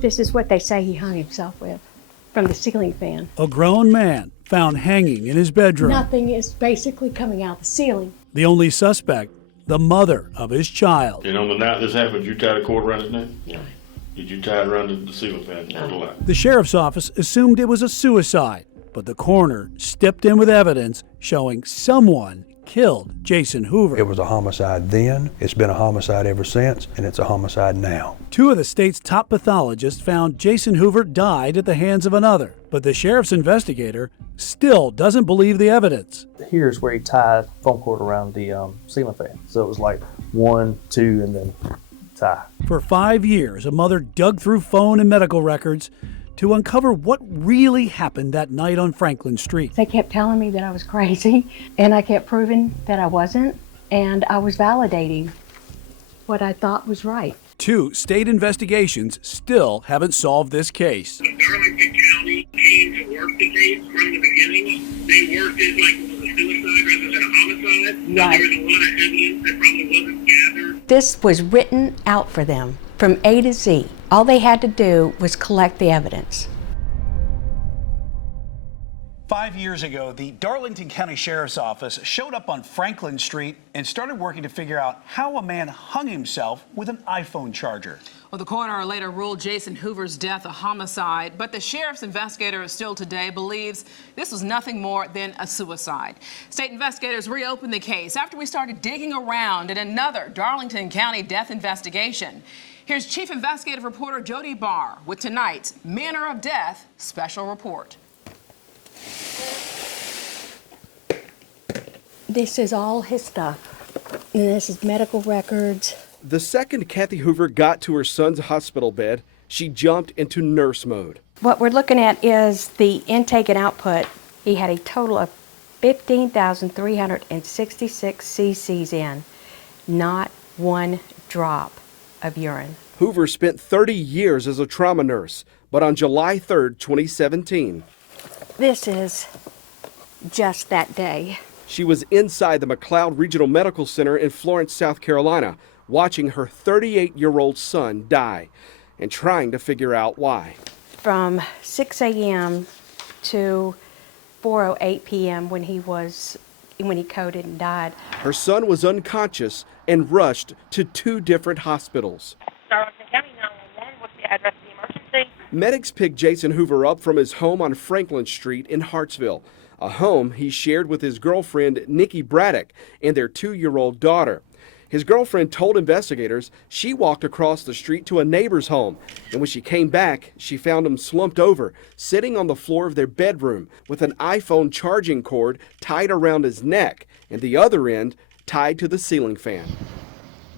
This is what they say he hung himself with, from the ceiling fan. A grown man found hanging in his bedroom. Nothing is basically coming out the ceiling. The only suspect, the mother of his child. And on the night this happened, you tied a cord around his neck? No. Did you tie it around the ceiling fan? No. The sheriff's office assumed it was a suicide, but the coroner stepped in with evidence showing someone killed Jason Hoover. It was a homicide then, it's been a homicide ever since, and it's a homicide now. Two of the state's top pathologists found Jason Hoover died at the hands of another, but the sheriff's investigator still doesn't believe the evidence. Here's where he tied foam cord around the ceiling fan. So it was like 1, 2, and then tie. For 5 years, a mother dug through phone and medical records to uncover what really happened that night on Franklin Street. They kept telling me that I was crazy, and I kept proving that I wasn't, and I was validating what I thought was right. 2 state investigations still haven't solved this case. The Darlington County came to work the case from the beginning. They worked it like it was a suicide rather than a homicide. Right. So there was a lot of evidence that probably wasn't gathered. This was written out for them from A to Z. All they had to do was collect the evidence. 5 years ago, the Darlington County Sheriff's Office showed up on Franklin Street and started working to figure out how a man hung himself with an iPhone charger. Well, the coroner later ruled Jason Hoover's death a homicide, but the sheriff's investigator still today believes this was nothing more than a suicide. State investigators reopened the case after we started digging around in another Darlington County death investigation. Here's Chief Investigative Reporter Jody Barr with tonight's Manner of Death special report. This is all his stuff, and this is medical records. The second Kathy Hoover got to her son's hospital bed, she jumped into nurse mode. What we're looking at is the intake and output. He had a total of 15,366 cc's in, not one drop of urine. Hoover spent 30 years as a trauma nurse, but on July 3rd, 2017, This is just that day. she was inside the McLeod Regional Medical Center in Florence, South Carolina, watching her 38-year-old son die and trying to figure out why. From 6 a.m. to 4:08 p.m. when he coded and died. Her son was unconscious and rushed to 2 different hospitals. Darlington County 911, what's the address of the emergency? Medics picked Jason Hoover up from his home on Franklin Street in Hartsville, a home he shared with his girlfriend Nikki Braddock and their 2-year-old daughter. His girlfriend told investigators she walked across the street to a neighbor's home, and when she came back, she found him slumped over, sitting on the floor of their bedroom with an iPhone charging cord tied around his neck and the other end tied to the ceiling fan.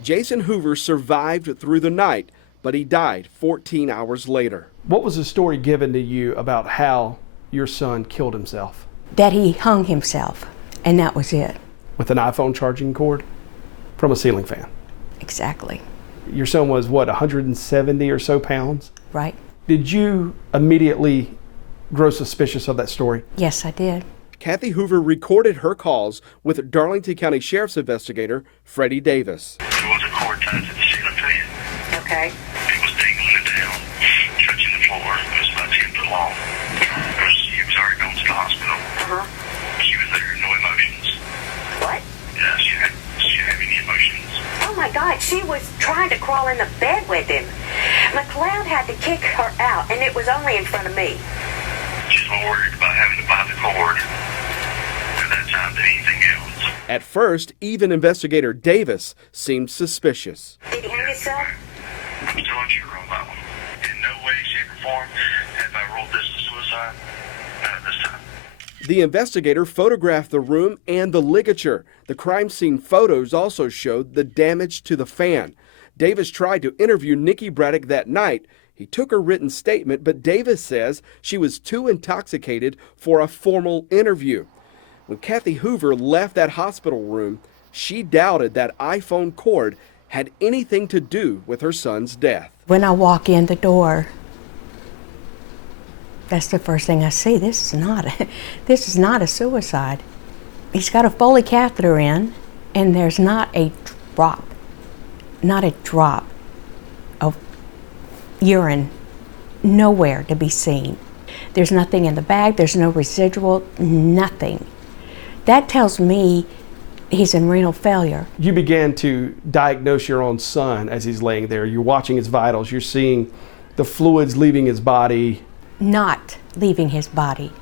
Jason Hoover survived through the night, but he died 14 hours later. What was the story given to you about how your son killed himself? That he hung himself, and that was it. With an iPhone charging cord from a ceiling fan? Exactly. Your son was, what, 170 or so pounds? Right. Did you immediately grow suspicious of that story? Yes, I did. Kathy Hoover recorded her calls with Darlington County Sheriff's investigator Freddie Davis. There was a cord tied to the ceiling fan. Okay. It was dangling it down, touching the floor. It was about 10 foot long. She was already gone to the hospital. Uh-huh. She was there, no emotions. What? Yeah, she didn't have any emotions. Oh my God, she was trying to crawl in the bed with him. McLeod had to kick her out, and it was only in front of me. She's more worried about having to buy the cord at that time than anything else. At first, even investigator Davis seemed suspicious. Did he hang himself? I'm still unsure on that one. In no way, shape, or form have I ruled this a suicide. Not at this time. The investigator photographed the room and the ligature. The crime scene photos also showed the damage to the fan. Davis tried to interview Nikki Braddock that night. He took her written statement, but Davis says she was too intoxicated for a formal interview. When Kathy Hoover left that hospital room, she doubted that iPhone cord had anything to do with her son's death. When I walk in the door, that's the first thing I see. This is not a suicide. He's got a Foley catheter in, and there's not a drop of urine nowhere to be seen. There's nothing in the bag, there's no residual, nothing. That tells me he's in renal failure. You began to diagnose your own son as he's laying there. You're watching his vitals, you're seeing the fluids leaving his body. Not leaving his body.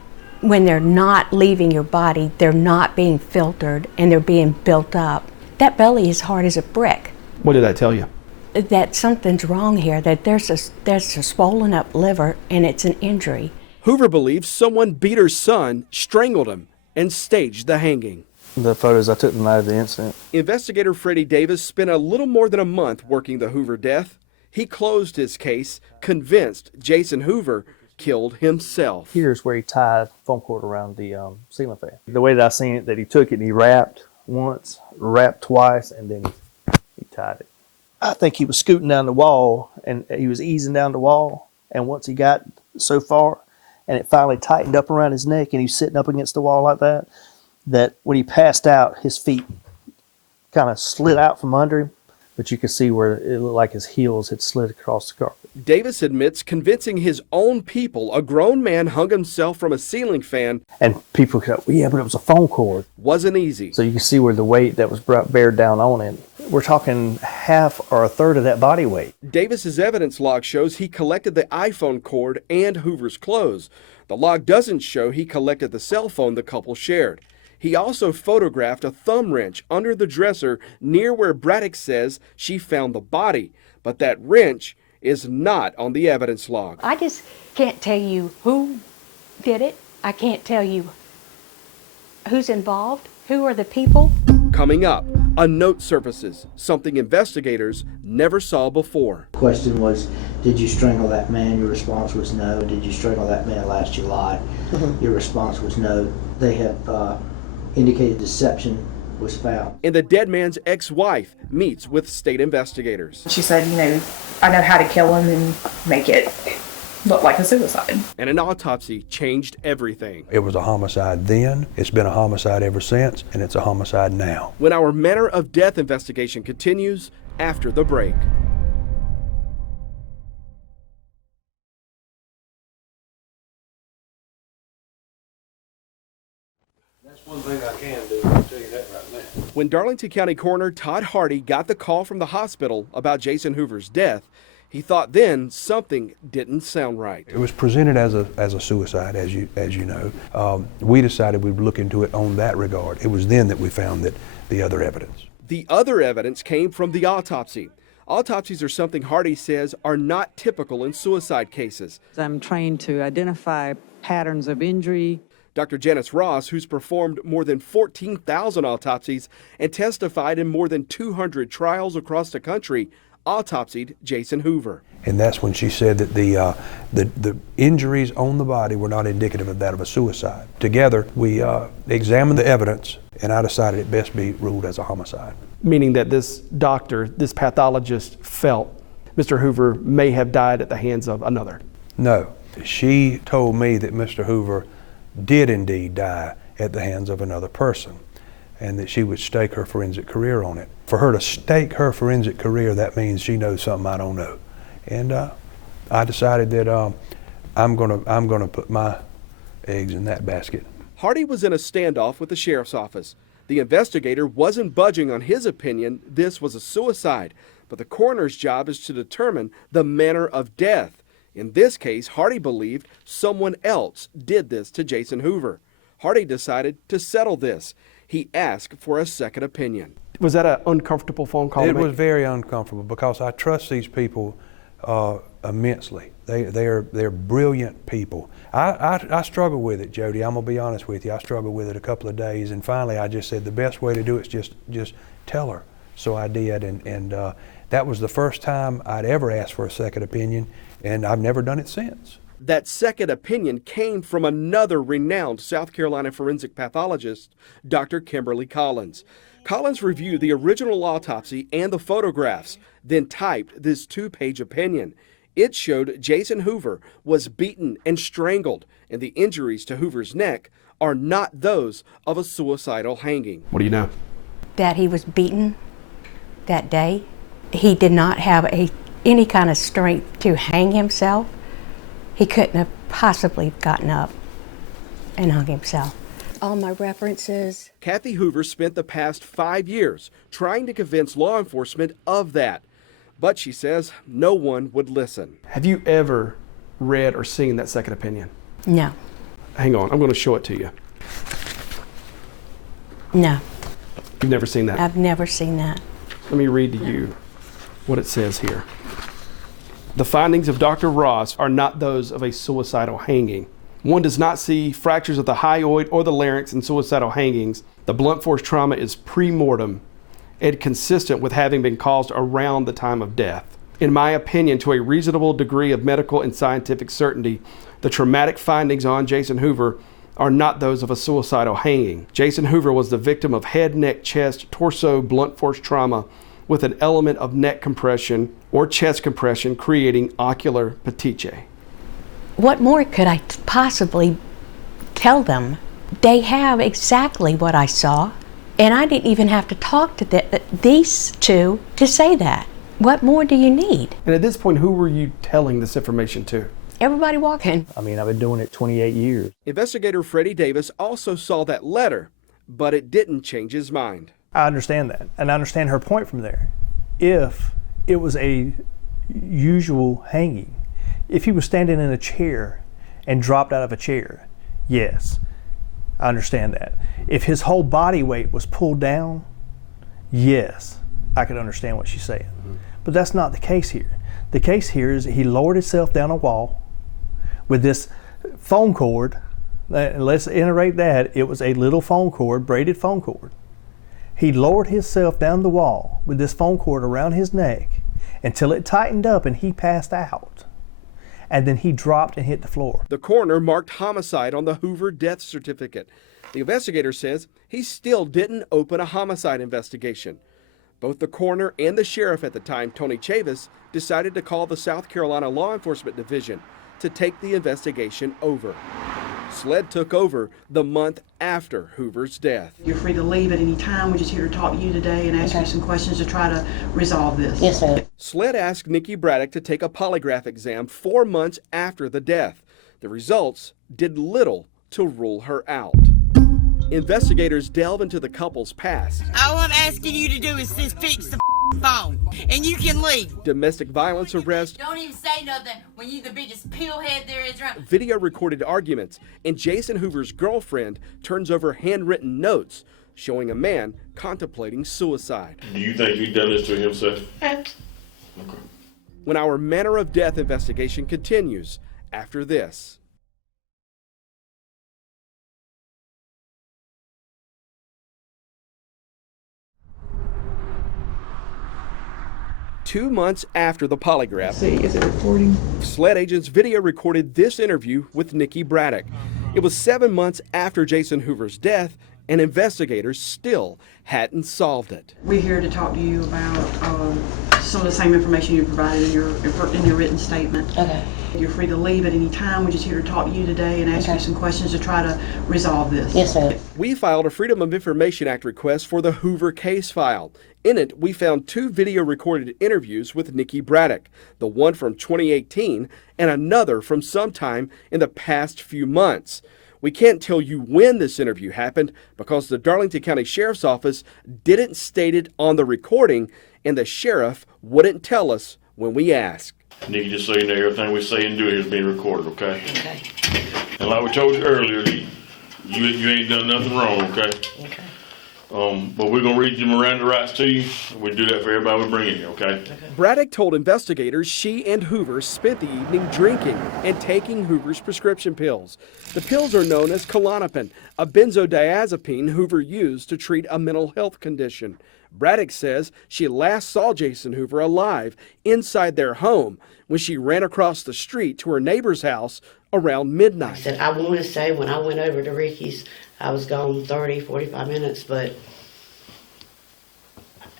When they're not leaving your body, they're not being filtered and they're being built up. That belly is hard as a brick. What did that tell you? That something's wrong here, that there's a swollen up liver and it's an injury. Hoover believes someone beat her son, strangled him, and staged the hanging. The photos I took the night of the incident. Investigator Freddie Davis spent a little more than a month working the Hoover death. He closed his case, convinced Jason Hoover killed himself. Here's where he tied foam cord around the ceiling fan. The way that I seen it, that he took it and he wrapped once, wrapped twice, and then he tied it. I think he was scooting down the wall, and he was easing down the wall, and once he got so far, and it finally tightened up around his neck, and he was sitting up against the wall like that, that when he passed out, his feet kind of slid out from under him, but you could see where it looked like his heels had slid across the carpet. Davis admits convincing his own people a grown man hung himself from a ceiling fan, and people go, well, yeah, but it was a foam cord, wasn't easy. So you can see where the weight that was bared down on it. We're talking half or a third of that body weight. Davis's evidence log shows he collected the iPhone cord and Hoover's clothes. The log doesn't show he collected the cell phone the couple shared. He also photographed a thumb wrench under the dresser near where Braddock says she found the body, but that wrench is not on the evidence log. I just can't tell you who did it. I can't tell you who's involved, who are the people. Coming up, a note surfaces, something investigators never saw before. The question was, did you strangle that man? Your response was no. Did you strangle that man last July? Your response was no. They have indicated deception was found. And the dead man's ex-wife meets with state investigators. She said, I know how to kill him and make it look like a suicide. And an autopsy changed everything. It was a homicide then, it's been a homicide ever since, and it's a homicide now. When our manner of death investigation continues after the break. That's one thing I can do, I'll tell you that right now. When Darlington County Coroner Todd Hardy got the call from the hospital about Jason Hoover's death, he thought then something didn't sound right. It was presented as a suicide, as you know. We decided we'd look into it on that regard. It was then that we found that the other evidence. The other evidence came from the autopsy. Autopsies are something Hardy says are not typical in suicide cases. I'm trained to identify patterns of injury. Dr. Janice Ross, who's performed more than 14,000 autopsies and testified in more than 200 trials across the country, autopsied Jason Hoover. And that's when she said that the injuries on the body were not indicative of that of a suicide. Together, we examined the evidence, and I decided it best be ruled as a homicide. Meaning that this doctor, this pathologist, felt Mr. Hoover may have died at the hands of another. No. She told me that Mr. Hoover did indeed die at the hands of another person, and that she would stake her forensic career on it. For her to stake her forensic career, that means she knows something I don't know. And I decided that I'm gonna put my eggs in that basket. Hardy was in a standoff with the sheriff's office. The investigator wasn't budging on his opinion this was a suicide, but the coroner's job is to determine the manner of death. In this case, Hardy believed someone else did this to Jason Hoover. Hardy decided to settle this. He asked for a second opinion. Was that an uncomfortable phone call? It was very uncomfortable because I trust these people immensely. They're brilliant people. I struggle with it, Jody. I'm gonna be honest with you. I struggled with it a couple of days, and finally I just said the best way to do it is just tell her. So I did, and that was the first time I'd ever asked for a second opinion, and I've never done it since. That second opinion came from another renowned South Carolina forensic pathologist, Dr. Kimberly Collins. Collins reviewed the original autopsy and the photographs, then typed this 2-page opinion. It showed Jason Hoover was beaten and strangled, and the injuries to Hoover's neck are not those of a suicidal hanging. What do you know? That he was beaten that day. He did not have any kind of strength to hang himself. He couldn't have possibly gotten up and hung himself. All my references. Kathy Hoover spent the past 5 years trying to convince law enforcement of that. But she says no one would listen. Have you ever read or seen that second opinion? No. Hang on, I'm going to show it to you. No. You've never seen that? I've never seen that. Let me read to you what it says here. The findings of Dr. Ross are not those of a suicidal hanging. One does not see fractures of the hyoid or the larynx in suicidal hangings. The blunt force trauma is pre-mortem and consistent with having been caused around the time of death. In my opinion, to a reasonable degree of medical and scientific certainty, the traumatic findings on Jason Hoover are not those of a suicidal hanging. Jason Hoover was the victim of head, neck, chest, torso, blunt force trauma with an element of neck compression or chest compression creating ocular petechiae. What more could I possibly tell them? They have exactly what I saw, and I didn't even have to talk to these two to say that. What more do you need? And at this point, who were you telling this information to? Everybody walking. I mean, I've been doing it 28 years. Investigator Freddie Davis also saw that letter, but it didn't change his mind. I understand that, and I understand her point from there. If it was a usual hanging, if he was standing in a chair and dropped out of a chair, yes, I understand that. If his whole body weight was pulled down, yes, I could understand what she's saying. But that's not the case here. The case here is he lowered himself down a wall with this phone cord. Let's iterate that. It was a little phone cord, braided phone cord. He lowered himself down the wall with this phone cord around his neck until it tightened up and he passed out. And then he dropped and hit the floor. The coroner marked homicide on the Hoover death certificate. The investigator says he still didn't open a homicide investigation. Both the coroner and the sheriff at the time, Tony Chavis, decided to call the South Carolina Law Enforcement Division to take the investigation over. SLED took over the month after Hoover's death. You're free to leave at any time. We're just here to talk to you today and ask you some questions to try to resolve this. Yes, sir. SLED asked Nikki Braddock to take a polygraph exam 4 months after the death. The results did little to rule her out. Investigators delve into the couple's past. All I'm asking you to do is just fix the phone, and you can leave. Domestic violence arrest. Don't even say nothing when you the biggest pillhead there is around. Video recorded arguments, and Jason Hoover's girlfriend turns over handwritten notes showing a man contemplating suicide. Do you think he done this to himself? Okay. When our manner of death investigation continues after this. Two months after the polygraph, Is it recording? SLED agents video recorded this interview with Nikki Braddock. It was 7 months after Jason Hoover's death, and investigators still hadn't solved it. We're here to talk to you about some of the same information you provided in your written statement. Okay. You're free to leave at any time. We're just here to talk to you today and ask you some questions to try to resolve this. Yes, sir. We filed a Freedom of Information Act request for the Hoover case file. In it, we found 2 video recorded interviews with Nikki Braddock, the one from 2018 and another from sometime in the past few months. We can't tell you when this interview happened because the Darlington County Sheriff's Office didn't state it on the recording, and the sheriff wouldn't tell us when we asked. Nikki, just so you know, everything we say and do here is being recorded, okay? Okay. And like we told you earlier, you ain't done nothing wrong, okay? Okay. But we're going to read the Miranda rights to you. We do that for everybody we bring in here, okay? Braddock told investigators she and Hoover spent the evening drinking and taking Hoover's prescription pills. The pills are known as Klonopin, a benzodiazepine Hoover used to treat a mental health condition. Braddock says she last saw Jason Hoover alive inside their home when she ran across the street to her neighbor's house around midnight. I said, I want to say when I went over to Ricky's, I was gone 30, 45 minutes, but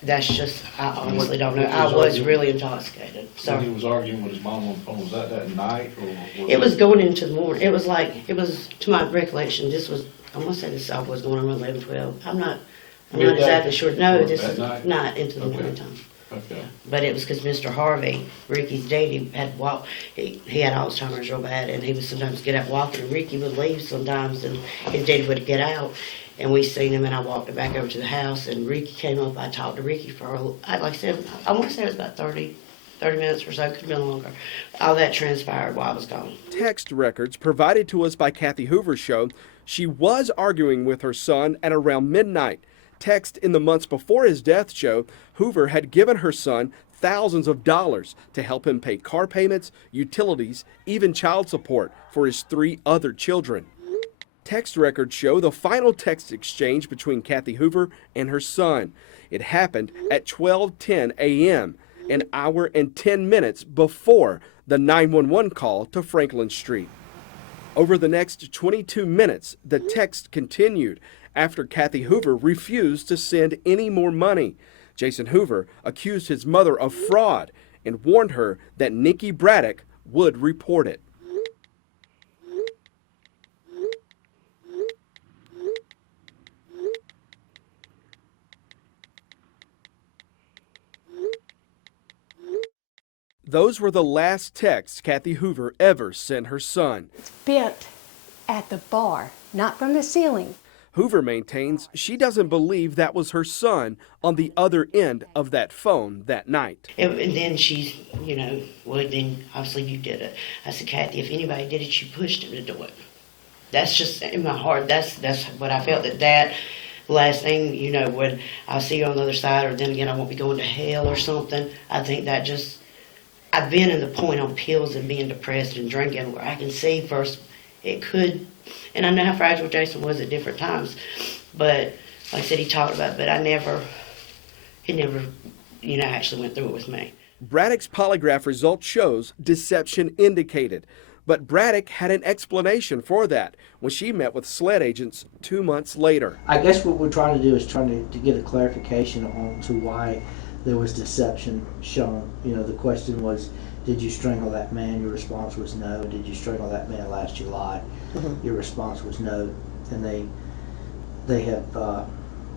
that's just, I honestly don't know. I was really intoxicated. So When he was arguing with his mom on the phone, was that night? Or it was going into the morning. It was to my recollection, this was, I want to say this was going on 11, 12. I'm not exactly sure. No, this is night into the morning time. Okay. But it was because Mr. Harvey, Ricky's daddy, had walked. He had Alzheimer's real bad, and he would sometimes get out walking, and Ricky would leave sometimes, and his daddy would get out, and we seen him, and I walked back over to the house, and Ricky came up. I talked to Ricky for, like I said, I want to say it was about 30 minutes or so, could have been longer. All that transpired while I was gone. Text records provided to us by Kathy Hoover show she was arguing with her son at around midnight. Text in the months before his death show Hoover had given her son thousands of dollars to help him pay car payments, utilities, even child support for his 3 other children. Text records show the final text exchange between Kathy Hoover and her son. It happened at 12:10 a.m., an hour and 10 minutes before the 911 call to Franklin Street. Over the next 22 minutes, the text continued after Kathy Hoover refused to send any more money. Jason Hoover accused his mother of fraud and warned her that Nikki Braddock would report it. Those were the last texts Kathy Hoover ever sent her son. Bent at the bar, not from the ceiling. Hoover maintains she doesn't believe that was her son on the other end of that phone that night. And then she's, well, then obviously you did it. I said, Kathy, if anybody did it, you pushed him to do it. That's just in my heart. That's what I felt, that last thing, when I'll see you on the other side, or then again, I won't be going to hell or something. I think that just, I've been in the point on pills and being depressed and drinking where I can see first it could, and I know how fragile Jason was at different times, but like I said, he talked about it, but he never, actually went through it with me. Braddock's polygraph result shows deception indicated, but Braddock had an explanation for that when she met with SLED agents 2 months later. I guess what we're trying to do is trying to get a clarification on to why there was deception shown. The question was, did you strangle that man? Your response was no. Did you strangle that man last July? Mm-hmm. Your response was no. And they have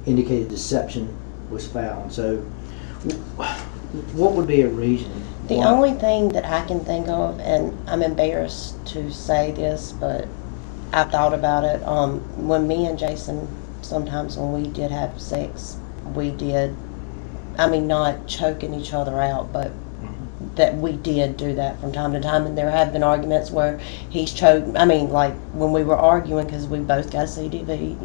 indicated deception was found. So what would be a reason? The only thing that I can think of, and I'm embarrassed to say this, but I thought about it, when me and Jason, sometimes when we did have sex, we did, not choking each other out, but that we did do that from time to time, and there have been arguments where he's choked, like when we were arguing, because we both got CDV,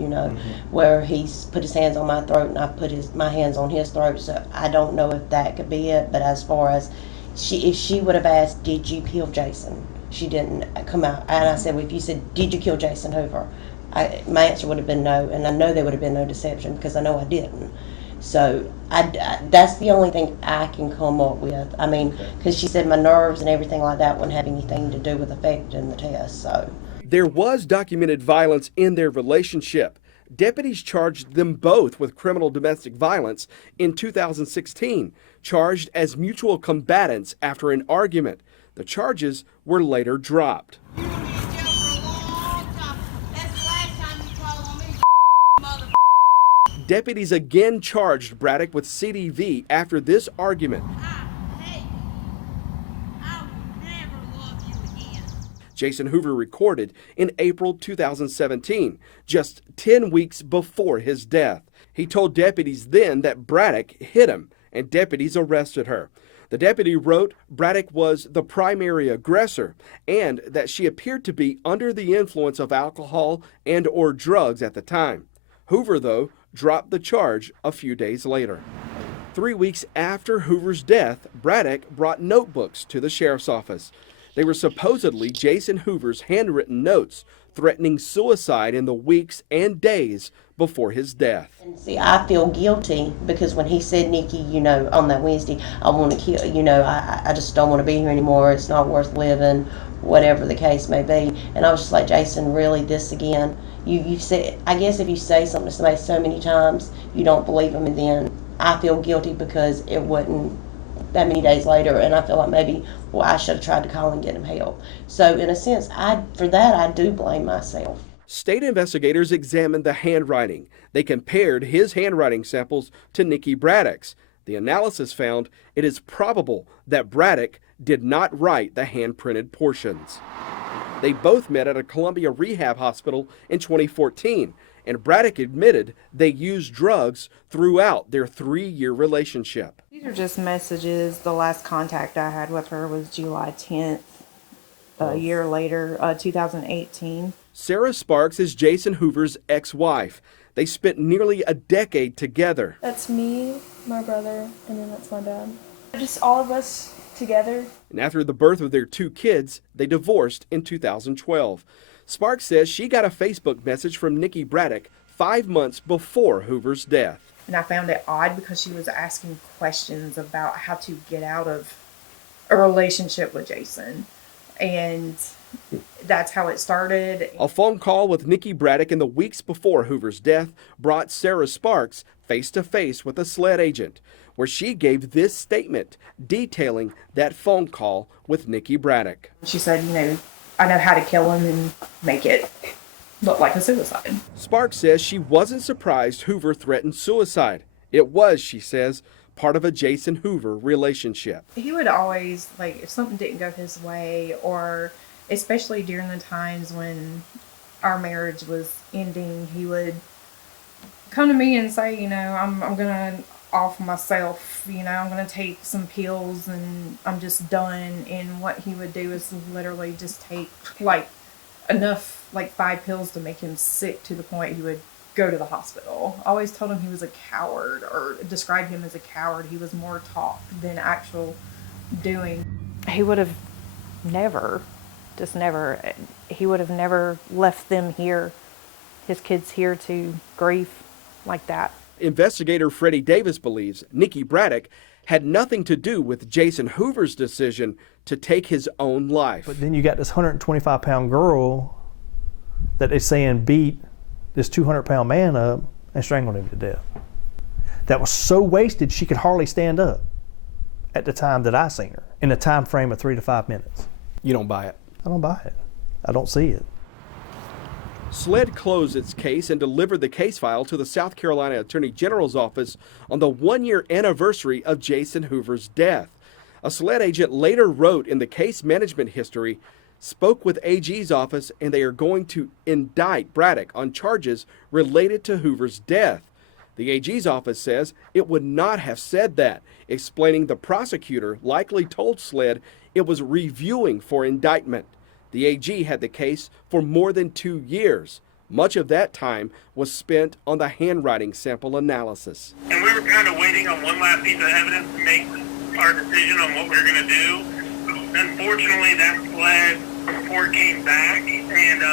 where he's put his hands on my throat and I put my hands on his throat, so I don't know if that could be it, but as far as, if she would have asked, did you kill Jason? She didn't come out, and I said, well, if you said, did you kill Jason Hoover? My answer would have been no, and I know there would have been no deception, because I know I didn't. So that's the only thing I can come up with. Because she said my nerves and everything like that wouldn't have anything to do with affecting the test. So there was documented violence in their relationship. Deputies charged them both with criminal domestic violence in 2016, charged as mutual combatants after an argument. The charges were later dropped. Deputies again charged Braddock with CDV after this argument. Jason Hoover recorded in April 2017, just 10 weeks before his death. He told deputies then that Braddock hit him, and deputies arrested her. The deputy wrote Braddock was the primary aggressor and that she appeared to be under the influence of alcohol and/or drugs at the time. Hoover, though, dropped the charge a few days later. 3 weeks after Hoover's death, Braddock brought notebooks to the sheriff's office. They were supposedly Jason Hoover's handwritten notes threatening suicide in the weeks and days before his death. And see, I feel guilty because when he said, Nikki, on that Wednesday, I want to kill, I just don't want to be here anymore. It's not worth living, whatever the case may be. And I was just like, Jason, really, this again? You said, I guess if you say something to somebody so many times, you don't believe them, and then I feel guilty because it wasn't that many days later, and I feel like maybe, I should have tried to call and get him help. So in a sense, for that, I do blame myself. State investigators examined the handwriting. They compared his handwriting samples to Nikki Braddock's. The analysis found it is probable that Braddock did not write the hand-printed portions. They both met at a Columbia rehab hospital in 2014, and Braddock admitted they used drugs throughout their 3-year relationship. These are just messages. The last contact I had with her was July 10th, a year later, 2018. Sarah Sparks is Jason Hoover's ex-wife. They spent nearly a decade together. That's me, my brother, and then that's my dad. Just all of us together. And after the birth of their 2 kids, they divorced in 2012. Sparks says she got a Facebook message from Nikki Braddock 5 months before Hoover's death. And I found it odd because she was asking questions about how to get out of a relationship with Jason. And that's how it started. A phone call with Nikki Braddock in the weeks before Hoover's death brought Sarah Sparks face to face with a SLED agent, where she gave this statement detailing that phone call with Nikki Braddock. She said, I know how to kill him and make it look like a suicide. Sparks says she wasn't surprised Hoover threatened suicide. It was, she says, part of a Jason Hoover relationship. He would always, if something didn't go his way, or especially during the times when our marriage was ending, he would come to me and say, I'm going to off myself, I'm going to take some pills and I'm just done. And what he would do is literally just take enough, 5 pills to make him sick to the point he would go to the hospital. I always told him he was a coward, or described him as a coward. He was more talk than actual doing. He would have never, he would have never left them here, his kids here, to grief like that. Investigator Freddie Davis believes Nikki Braddock had nothing to do with Jason Hoover's decision to take his own life. But then you got this 125-pound girl that they're saying beat this 200-pound man up and strangled him to death. That was so wasted she could hardly stand up at the time that I seen her, in a time frame of 3 to 5 minutes. You don't buy it? I don't buy it. I don't see it. SLED closed its case and delivered the case file to the South Carolina Attorney General's office on the 1-year anniversary of Jason Hoover's death. A SLED agent later wrote in the case management history, spoke with AG's office, and they are going to indict Braddock on charges related to Hoover's death. The AG's office says it would not have said that, explaining the prosecutor likely told SLED it was reviewing for indictment. The AG had the case for more than 2 years. Much of that time was spent on the handwriting sample analysis. And we were kind of waiting on one last piece of evidence to make our decision on what we were going to do. Unfortunately, that SLED report came back, and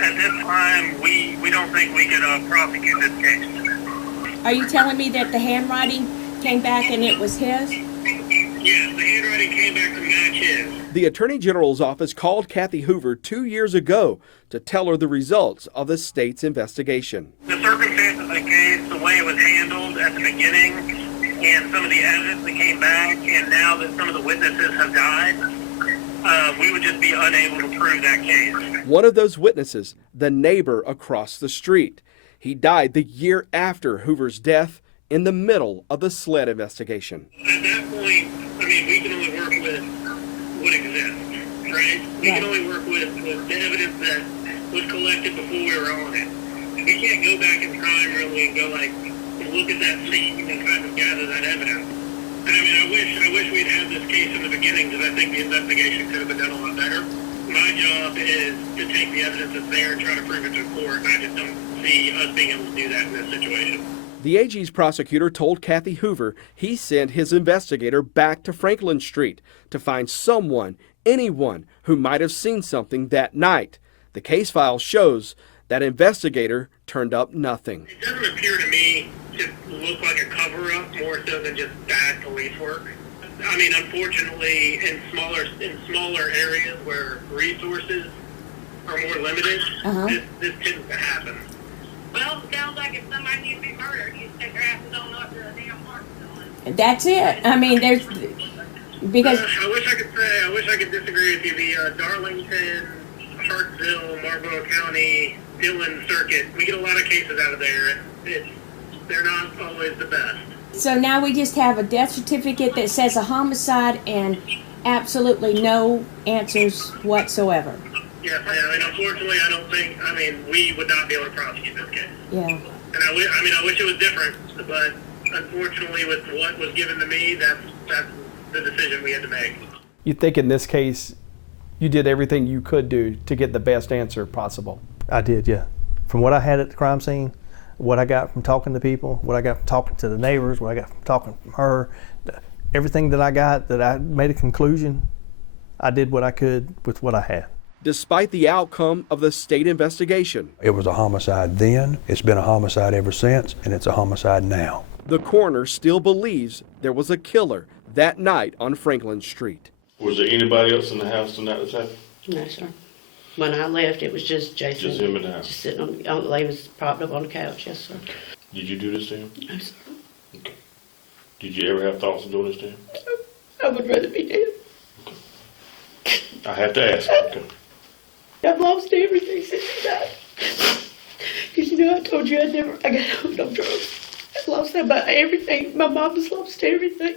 at this time, we don't think we could prosecute this case. Are you telling me that the handwriting came back and it was his? Yes, the handwriting came back to match his. The Attorney General's office called Kathy Hoover 2 years ago to tell her the results of the state's investigation. The circumstances of the case, the way it was handled at the beginning, and some of the evidence that came back, and now that some of the witnesses have died, we would just be unable to prove that case. One of those witnesses, the neighbor across the street. He died the year after Hoover's death in the middle of the SLED investigation. At that point, we can only work with what exists, right? We can only work with the evidence that was collected before we were on it. We can't go back in time really and go look at that scene and kind of gather that evidence. And I wish we'd had this case in the beginning, because I think the investigation could have been done a lot better. My job is to take the evidence that's there and try to prove it to court, and I just don't see us being able to do that in this situation. The AG's prosecutor told Kathy Hoover he sent his investigator back to Franklin Street to find someone, anyone, who might have seen something that night. The case file shows that investigator turned up nothing. It doesn't appear to me to look like a cover-up more so than just bad police work. Unfortunately, in smaller areas where resources are more limited, this tends to happen. Well, it sounds like if somebody needs to be murdered, you stick their asses on up to the damn park. That's it. There's because I wish I could disagree with you. The Darlington, Hartsville, Marlboro County, Dillon circuit, we get a lot of cases out of there. They're not always the best. So now we just have a death certificate that says a homicide and absolutely no answers whatsoever. Yes, I mean, unfortunately, I don't think, we would not be able to prosecute this case. Yeah. And I wish it was different, but unfortunately, with what was given to me, that's the decision we had to make. You think in this case, you did everything you could do to get the best answer possible? I did, yeah. From what I had at the crime scene, what I got from talking to people, what I got from talking to the neighbors, what I got from talking from her, everything that I got that I made a conclusion, I did what I could with what I had. Despite the outcome of the state investigation, It was a homicide then, it's been a homicide ever since, and it's a homicide now. the coroner still believes there was a killer that night on Franklin Street. Was there anybody else in the house tonight that's happened? No, sir. When I left, it was just Jason. Just him in the house? Just sitting on, he was propped up on the couch, yes, sir. Did you do this to him? No, sir. Okay. Did you ever have thoughts of doing this to him? I would rather be dead. I have to ask. Okay. I've lost everything since he died. Because, I told you I got hooked on drugs. I lost about everything. My mom has lost everything.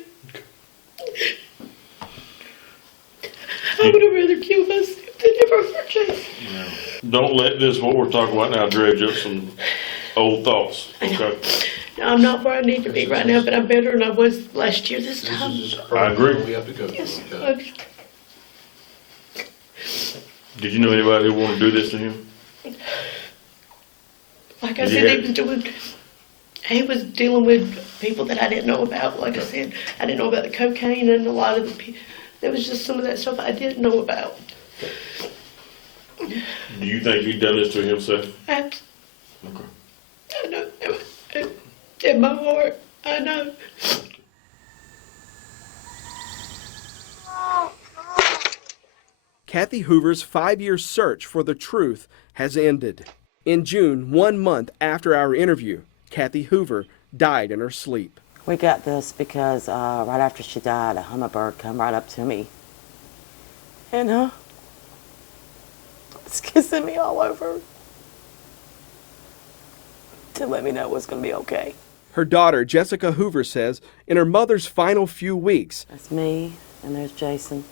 I would have rather killed myself than ever hurt Jason. Don't let this, what we're talking about now, dredge up some old thoughts, okay? Now, I'm not where I need to be right now, but I'm better than I was last year this time. I agree. Yes, Did you know anybody who wanted to do this to him? like I said, he was dealing with people that I didn't know about. Like I said, I didn't know about the cocaine and a lot of the people. There was just some of that stuff I didn't know about. Do you think he'd done this to himself? Okay. I know. In my heart, I know. Kathy Hoover's 5-year search for the truth has ended. In June, 1 month after our interview, Kathy Hoover died in her sleep. We got this because right after she died, a hummingbird come right up to me and was kissing me all over to let me know it was going to be okay. Her daughter, Jessica Hoover, says in her mother's final few weeks, That's me, and there's Jason,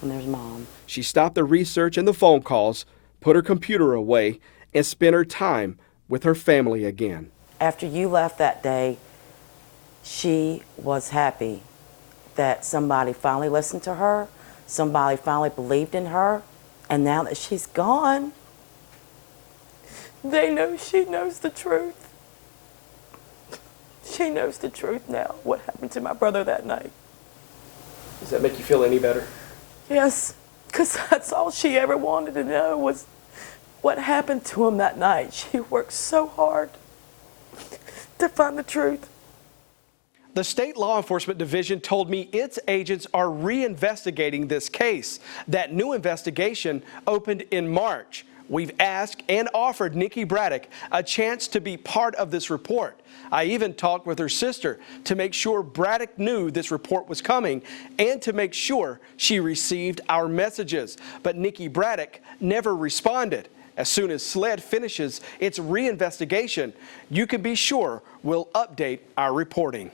and there's Mom. She stopped the research and the phone calls, put her computer away, and spent her time with her family again. After you left that day, she was happy that somebody finally listened to her, somebody finally believed in her, and now that she's gone, they know she knows the truth. She knows the truth now, what happened to my brother that night. Does that make you feel any better? Yes, because that's all she ever wanted to know was what happened to him that night. She worked so hard to find the truth. The State Law Enforcement Division told me its agents are reinvestigating this case. That new investigation opened in March. We've asked and offered Nikki Braddock a chance to be part of this report. I even talked with her sister to make sure Braddock knew this report was coming and to make sure she received our messages. But Nikki Braddock never responded. As soon as SLED finishes its reinvestigation, you can be sure we'll update our reporting.